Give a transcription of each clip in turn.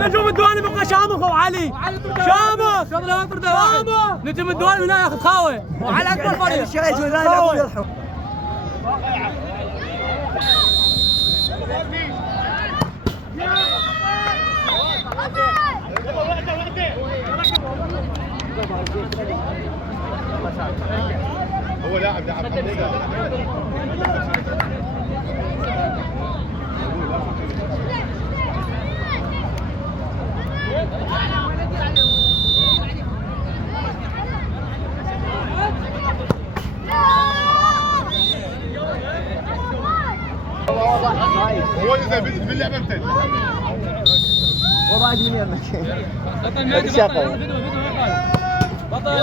نجم الديواني بقى شامخ وعلي شامخ شامخ نجم الديواني هنا ياخذ خاوه وعلى اكبر فريق الشريك والهلال يرحم. هو لاعب هو اللي باللعبه بتاعتي وضعك من يمك. بطل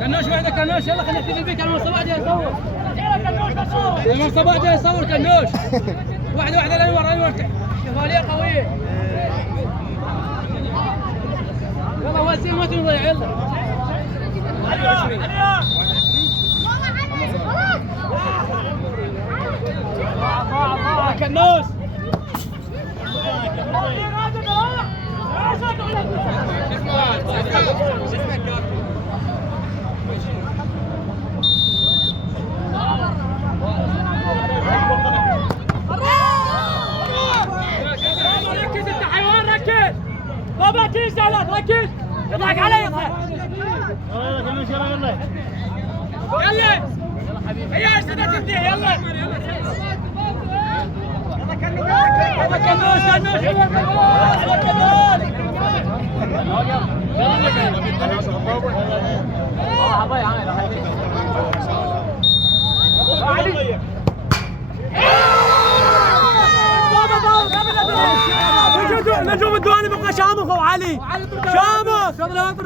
كنوش وحده كنوش يلا خلينا نحتفل بك. المنصب جاي يصور المنصب جاي يصور كنوش واحده للور ايوه شفاليه قويه يلا وسيم ما تنضيع يلا كنوش ركز انت حيوان ركز ما باكيش زعلان ركز يضحك علي يضحك يلا هي ارسلت تفتح يلا نجم الديواني بقى شامخ وعلي شامخ شامخ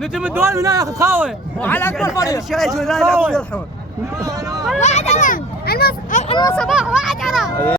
نجم الديواني هنا ياخذ خاوه وعلى اكبر فريق الشريك والهلال يرحم. واحد انا صباح